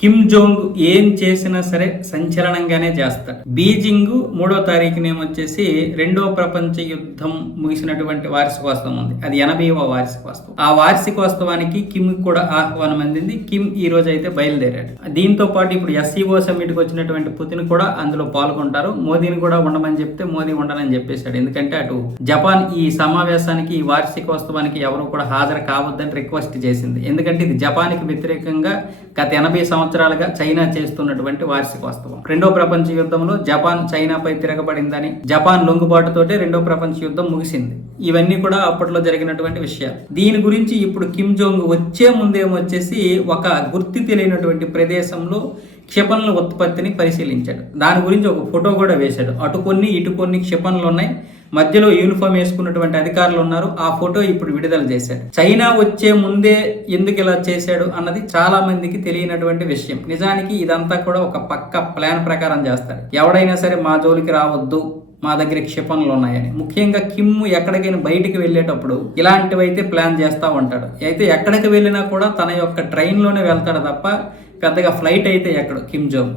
Kim Jong ఏం చేసినా సరే సంచలనంగానే చేస్తాడు. బీజింగ్ 3వ తారీఖునేమొచ్చేసి 2వ ప్రపంచ యుద్ధం ముగిసినటువంటి వార్షికోత్సవం ఉంది. అది 80వ వార్షికోత్సవం. ఆ వార్షికోత్సవానికి కిమ్ కూడా ఆహ్వానం అందింది. కిమ్ ఈ రోజు అయితే బయలుదేరాడు. దీంతో పాటు ఇప్పుడు SCO సమ్మిట్ కి వచ్చినటువంటి పుతిన్ కూడా అందులో పాల్గొంటారు. మోదీని కూడా ఉండమని చెప్తే మోదీ ఉండనని చెప్పేశాడు. ఎందుకంటే అటు జపాన్ ఈ సమావేశానికి ఈ వార్షికోత్సవానికి ఎవరు కూడా హాజరు కావద్దని రిక్వెస్ట్ చేసింది. ఎందుకంటే ఇది జపాన్కి వ్యతిరేకంగా గత 80 సంవత్సరాలుగా చైనా చేస్తున్నటువంటి వార్షికోత్సవం. 2వ ప్రపంచ యుద్ధంలో జపాన్ చైనాపై తిరగబడిందని, జపాన్ లొంగుబాటుతోటే 2వ ప్రపంచ యుద్ధం ముగిసింది. ఇవన్నీ కూడా అప్పట్లో జరిగినటువంటి విషయాలు. దీని గురించి ఇప్పుడు కిమ్ జోంగ్ వచ్చే ముందేమొచ్చేసి ఒక గుర్తు తెలియనటువంటి ప్రదేశంలో క్షిపణుల ఉత్పత్తిని పరిశీలించాడు. దాని గురించి ఒక ఫోటో కూడా వేశాడు. అటు కొన్ని ఇటు కొన్ని క్షిపణులు ఉన్నాయి. మధ్యలో యూనిఫామ్ వేసుకున్నటువంటి అధికారులు ఉన్నారు. ఆ ఫోటో ఇప్పుడు విడుదల చేశాడు. చైనా వచ్చే ముందే ఎందుకు ఇలా చేశాడు అన్నది చాలా మందికి తెలియనటువంటి విషయం. నిజానికి ఇదంతా కూడా ఒక పక్క ప్లాన్ ప్రకారం చేస్తారు. ఎవడైనా సరే మా జోలికి రావద్దు, మా దగ్గర క్షిపణులు ఉన్నాయని. ముఖ్యంగా కిమ్ ఎక్కడికైనా బయటికి వెళ్ళేటప్పుడు ఇలాంటివైతే ప్లాన్ చేస్తూ ఉంటాడు. అయితే ఎక్కడికి వెళ్ళినా కూడా తన యొక్క ట్రైన్లోనే వెళ్తాడు తప్ప పెద్దగా ఫ్లైట్ అయితే ఎక్కడు కిమ్ జోంగ్.